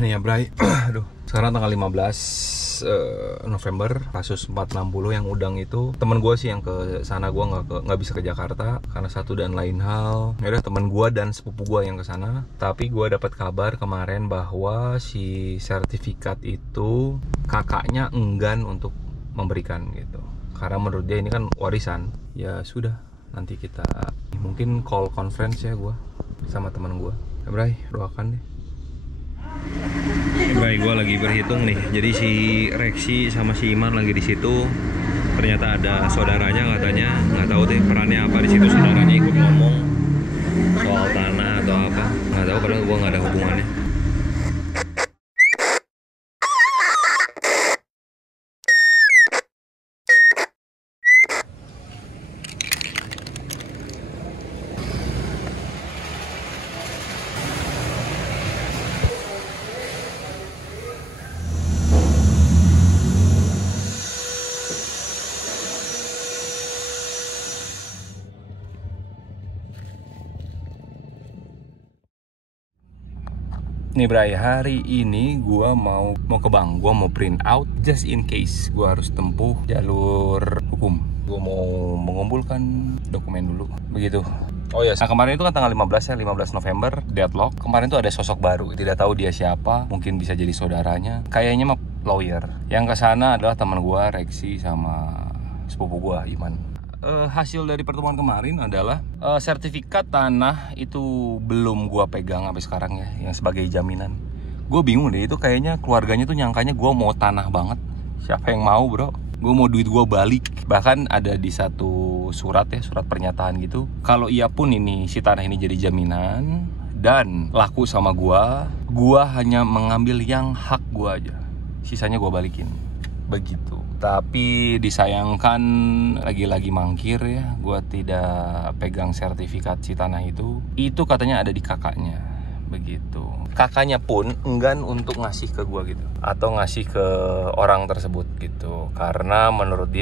Nih ya Bray. Aduh, sekarang tanggal 15 November, kasus 460 yang udang itu temen gue sih yang ke sana. Gue nggak bisa ke Jakarta karena satu dan lain hal. Ya udah, temen gue dan sepupu gue yang ke sana. Tapi gue dapat kabar kemarin bahwa si sertifikat itu kakaknya enggan untuk memberikan gitu. Karena menurut dia ini kan warisan. Ya sudah, nanti kita mungkin call conference ya gue sama temen gue. Ya Bray, doakan deh. Bray, gue lagi berhitung nih. Jadi si Reksi sama si Iman lagi di situ. Ternyata ada saudaranya katanya, nggak tahu deh perannya apa di situ. Saudaranya ikut ngomong soal tanah atau apa, nggak tahu. Padahal gue nggak ada hubungannya. Nih Bray, hari ini gua mau ke bank, gua mau print out just in case gua harus tempuh jalur hukum. Gua mau mengumpulkan dokumen dulu, begitu. Oh ya, nah kemarin itu kan tanggal 15 ya, 15 November, deadlock. Kemarin tuh ada sosok baru, tidak tahu dia siapa, mungkin bisa jadi saudaranya. Kayaknya mah lawyer. Yang kesana adalah teman gua, Reksi, sama sepupu gua, Iman. Hasil dari pertemuan kemarin adalah sertifikat tanah itu belum gua pegang sampai sekarang ya, yang sebagai jaminan. Gue bingung deh, itu kayaknya keluarganya tuh nyangkanya gua mau tanah banget. Siapa yang mau bro? Gue mau duit gua balik. Bahkan ada di satu surat ya, surat pernyataan gitu. Kalau iya pun ini si tanah ini jadi jaminan dan laku sama gua hanya mengambil yang hak gua aja. Sisanya gua balikin. Begitu. Tapi disayangkan lagi-lagi mangkir ya, gue tidak pegang sertifikat si tanah itu. Itu katanya ada di kakaknya, begitu. Kakaknya pun enggan untuk ngasih ke gue gitu, atau ngasih ke orang tersebut gitu. Karena menurut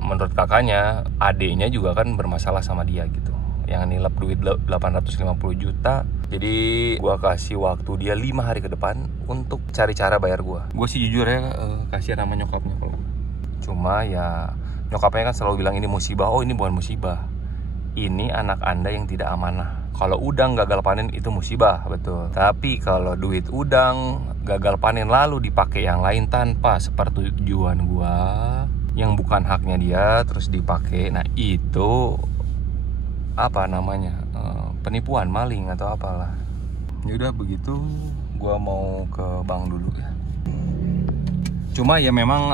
menurut kakaknya, adiknya juga kan bermasalah sama dia gitu, yang nilap duit 850 juta. Jadi gue kasih waktu dia 5 hari ke depan untuk cari cara bayar gue. Gue sih jujur ya, kasih nama nyokapnya kalau. Cuma ya nyokapnya kan selalu bilang ini musibah. Oh, ini bukan musibah, ini anak anda yang tidak amanah. Kalau udang gagal panen itu musibah, betul. Tapi kalau duit udang gagal panen lalu dipakai yang lain tanpa sepertujuan gue, yang bukan haknya dia, terus dipakai, nah itu apa namanya, penipuan, maling atau apalah. Yaudah begitu, gua mau ke bank dulu ya. Cuma ya memang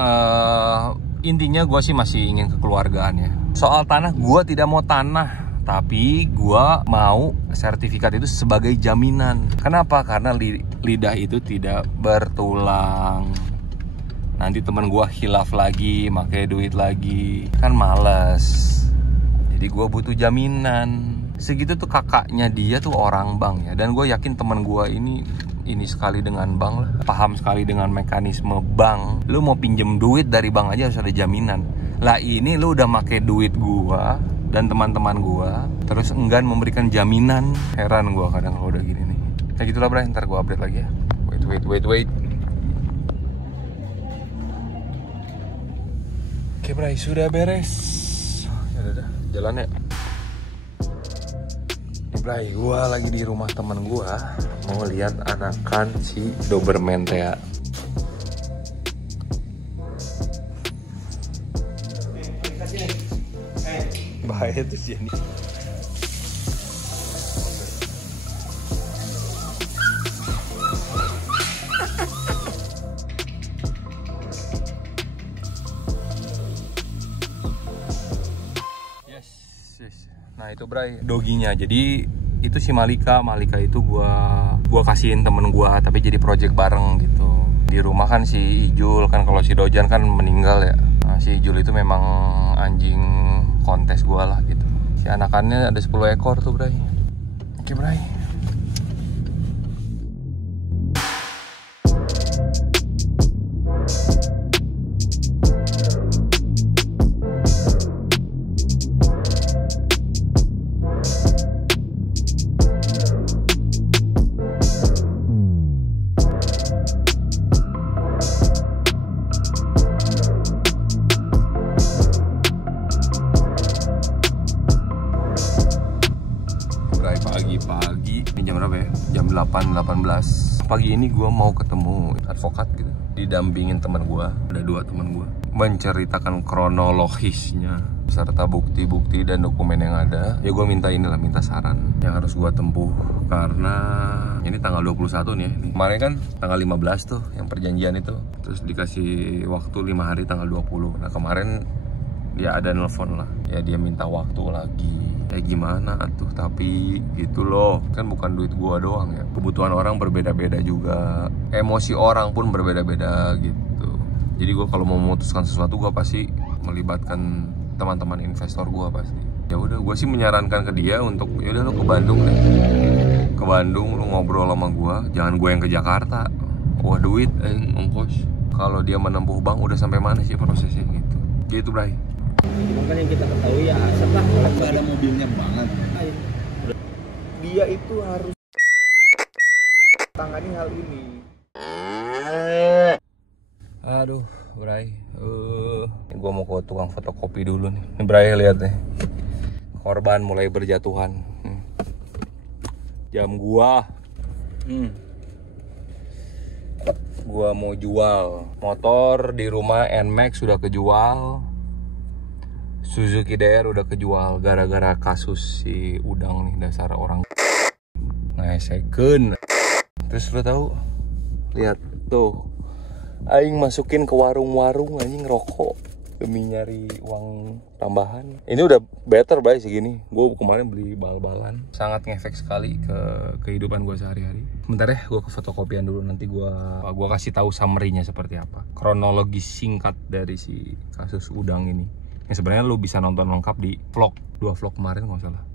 intinya gua sih masih ingin kekeluargaan ya. Soal tanah, gua tidak mau tanah, tapi gua mau sertifikat itu sebagai jaminan. Kenapa? Karena lidah itu tidak bertulang. Nanti teman gua hilaf lagi, pakai duit lagi, kan males. Jadi gue butuh jaminan. Segitu tuh kakaknya dia tuh orang bank ya. Dan gue yakin teman gue ini sekali dengan bank lah. Paham sekali dengan mekanisme bank. Lu mau pinjem duit dari bank aja harus ada jaminan. Lah ini lu udah make duit gue dan teman-teman gue, terus enggan memberikan jaminan. Heran gue kadang kalau udah gini nih. Kayak gitulah Bray, ntar gue update lagi ya. Wait. Oke Bray, sudah beres. Udah, jalan ya. Nih Bray, gue lagi di rumah temen gue, mau lihat anakan si Doberman Thea. Bahaya tuh sih ini. Nah itu Bray, doginya. Jadi itu si Malika itu gua kasihin temen gua, tapi jadi project bareng gitu. Di rumah kan si Ijul kan, kalau si Dojan kan meninggal ya. Nah, si Ijul itu memang anjing kontes gua lah gitu. Si anakannya ada 10 ekor tuh Bray. Oke Bray. Pagi-pagi, ini jam berapa ya? Jam 8.18. Pagi ini gue mau ketemu advokat gitu, didampingin teman gue, ada 2 teman gue, menceritakan kronologisnya serta bukti-bukti dan dokumen yang ada. Ya gue minta saran yang harus gue tempuh, karena ini tanggal 21 nih ya. Kemarin kan tanggal 15 tuh yang perjanjian itu, terus dikasih waktu 5 hari tanggal 20. Nah kemarin dia ada nelfon lah, ya dia minta waktu lagi. Gimana tuh, tapi gitu loh, kan bukan duit gua doang ya, kebutuhan orang berbeda-beda juga, emosi orang pun berbeda-beda gitu. Jadi gua kalau mau memutuskan sesuatu, gua pasti melibatkan teman-teman investor gua pasti. Ya udah, gua sih menyarankan ke dia untuk ya udah lo ke Bandung deh, ke Bandung lo ngobrol sama gua, jangan gua yang ke Jakarta. Wah duit, ongkos. Kalau dia menempuh bank udah sampai mana sih prosesnya gitu Bray. Kan yang kita ketahui ya Asep lah, nggak ada mobilnya banget. Dia itu harus tangani hal ini. Aduh Bray, gue mau ke tukang fotokopi dulu nih. Ini Bray lihat nih, korban mulai berjatuhan. Jam gua, gua mau jual motor di rumah. NMAX sudah kejual, Suzuki DR udah kejual gara-gara kasus si Udang nih, dasar orang ngesekeun. Terus lo tahu, lihat tuh, aing masukin ke warung-warung anjing rokok demi nyari uang tambahan. Ini udah better Bray segini. Gue kemarin beli bal-balan, sangat ngefek sekali ke kehidupan gue sehari-hari. Bentar ya, gue ke fotokopian dulu, nanti gue kasih tahu summary-nya seperti apa, kronologis singkat dari si kasus Udang ini. Yang sebenarnya lu bisa nonton lengkap di vlog, 2 vlog kemarin nggak salah.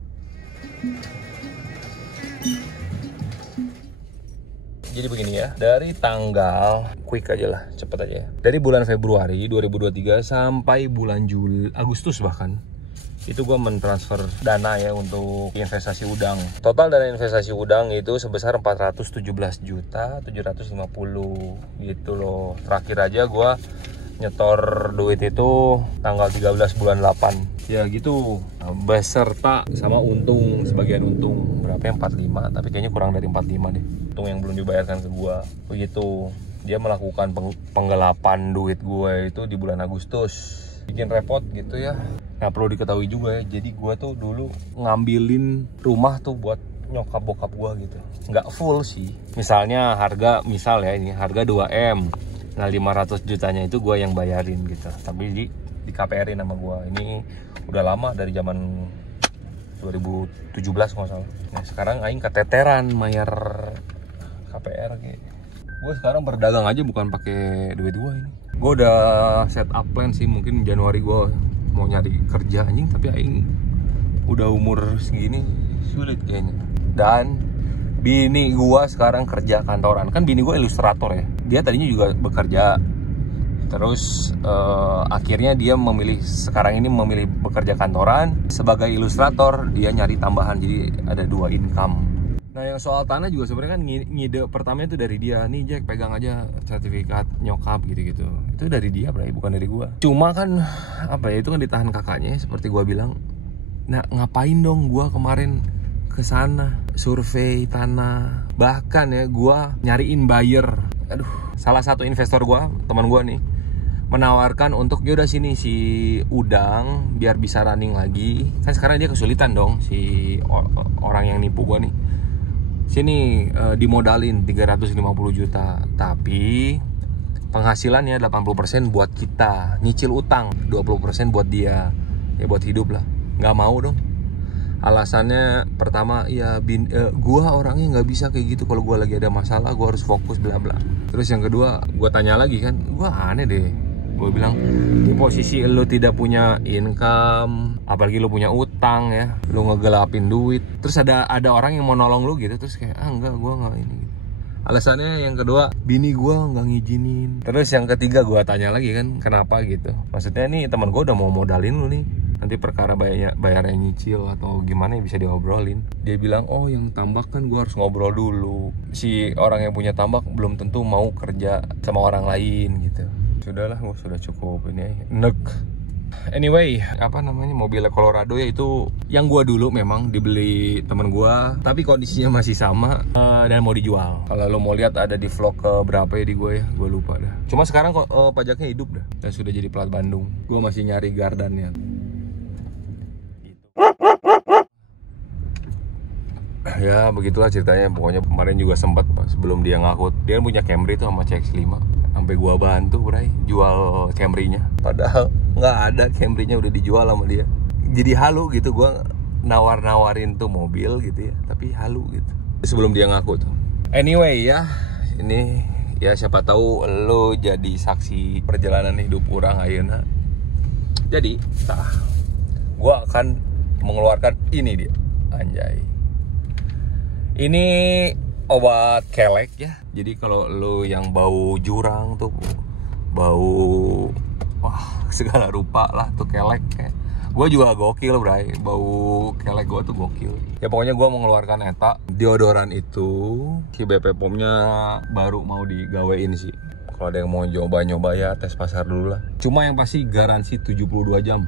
Jadi begini ya, dari tanggal, quick aja lah, cepet aja ya. Dari bulan Februari 2023 sampai bulan Agustus bahkan, itu gue mentransfer dana ya untuk investasi Udang. Total dana investasi Udang itu sebesar 417.750 gitu loh. Terakhir aja gue nyetor duit itu tanggal 13 bulan 8 ya gitu, beserta sama untung, sebagian untung berapa ya, 45, tapi kayaknya kurang dari 45 deh untung yang belum dibayarkan ke gua. Begitu dia melakukan penggelapan duit gue itu di bulan Agustus, bikin repot gitu ya. Nah perlu diketahui juga ya, jadi gua tuh dulu ngambilin rumah tuh buat nyokap bokap gua gitu, nggak full sih. Misalnya harga, misal ya ini harga 2M, nah 500 jutanya itu gue yang bayarin gitu, tapi di KPR-in sama gue. Ini udah lama, dari zaman 2017 nggak salah. Nah sekarang aing keteteran bayar KPR gitu. Gue sekarang berdagang aja bukan pakai duit gue ini. Gue udah set up plan sih, mungkin Januari gue mau nyari kerja anjing, tapi aing udah umur segini sulit kayaknya. Dan bini gua sekarang kerja kantoran, kan bini gua ilustrator ya. Dia tadinya juga bekerja, terus akhirnya dia sekarang ini memilih bekerja kantoran sebagai ilustrator. Dia nyari tambahan, jadi ada 2 income. Nah yang soal tanah juga sebenarnya kan ngide pertama itu dari dia. Nih Jack, pegang aja sertifikat nyokap gitu-gitu. Itu dari dia Bray, bukan dari gua. Cuma kan apa ya, itu kan ditahan kakaknya seperti gua bilang. Nah ngapain dong gua kemarin ke sana survei tanah, bahkan ya gua nyariin buyer. Aduh, salah satu investor gua, teman gua nih, menawarkan untuk yaudah sini si Udang biar bisa running lagi. Kan sekarang dia kesulitan dong si orang yang nipu gua nih. Sini dimodalin 350 juta, tapi penghasilannya 80% buat kita, nyicil utang 20% buat dia, ya buat hidup lah. Nggak mau dong. Alasannya pertama ya gua orangnya nggak bisa kayak gitu, kalau gua lagi ada masalah gua harus fokus bla bla. Terus yang kedua gua tanya lagi kan, gua aneh deh, gua bilang di posisi lo tidak punya income, apalagi lo punya utang ya, lo ngegelapin duit, terus ada orang yang mau nolong lo gitu, terus kayak enggak, gua nggak ini. Alasannya yang kedua, bini gua nggak ngizinin. Terus yang ketiga gua tanya lagi kan, kenapa gitu, maksudnya nih teman gua udah mau modalin lo nih, nanti perkara bayarnya nyicil atau gimana ya bisa diobrolin. Dia bilang, oh yang tambak kan gue harus ngobrol dulu. Si orang yang punya tambak belum tentu mau kerja sama orang lain gitu. Sudahlah, gue sudah cukup ini nek Anyway, apa namanya, mobilnya Colorado ya, itu yang gua dulu memang dibeli temen gua, tapi kondisinya masih sama dan mau dijual. Kalau lo mau lihat ada di vlog berapa ya di gua ya, gua lupa dah. Cuma sekarang kok pajaknya hidup dah dan sudah jadi plat Bandung. Gua masih nyari gardannya. Ya begitulah ceritanya. Pokoknya kemarin juga sempat sebelum dia ngakut, dia punya Camry tuh sama CX-5. Sampai gua bantu bray jual Camry-nya, padahal nggak ada, Camry-nya udah dijual sama dia. Jadi halu gitu, gua nawarin tuh mobil gitu ya, tapi halu gitu sebelum dia ngaku tuh. Anyway ya, ini ya siapa tahu lo jadi saksi perjalanan hidup orang ayeuna. Jadi gua akan mengeluarkan ini dia, anjay. Ini obat kelek ya. Jadi kalau lo yang bau jurang tuh, bau segala rupa lah tuh kelek kayak. Gue juga gokil bray, bau kelek gue tuh gokil. Ya pokoknya gue mengeluarkan eta deodoran itu. Si BP POM-nya baru mau digawein sih. Kalau ada yang mau nyoba ya tes pasar dulu lah. Cuma yang pasti garansi 72 jam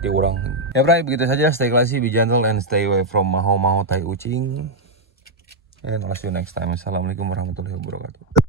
di orang. Ya bray, begitu saja. Stay classy, be gentle, and stay away from maho-maho tai ucing. And I'll see you next time. Assalamualaikum warahmatullahi wabarakatuh.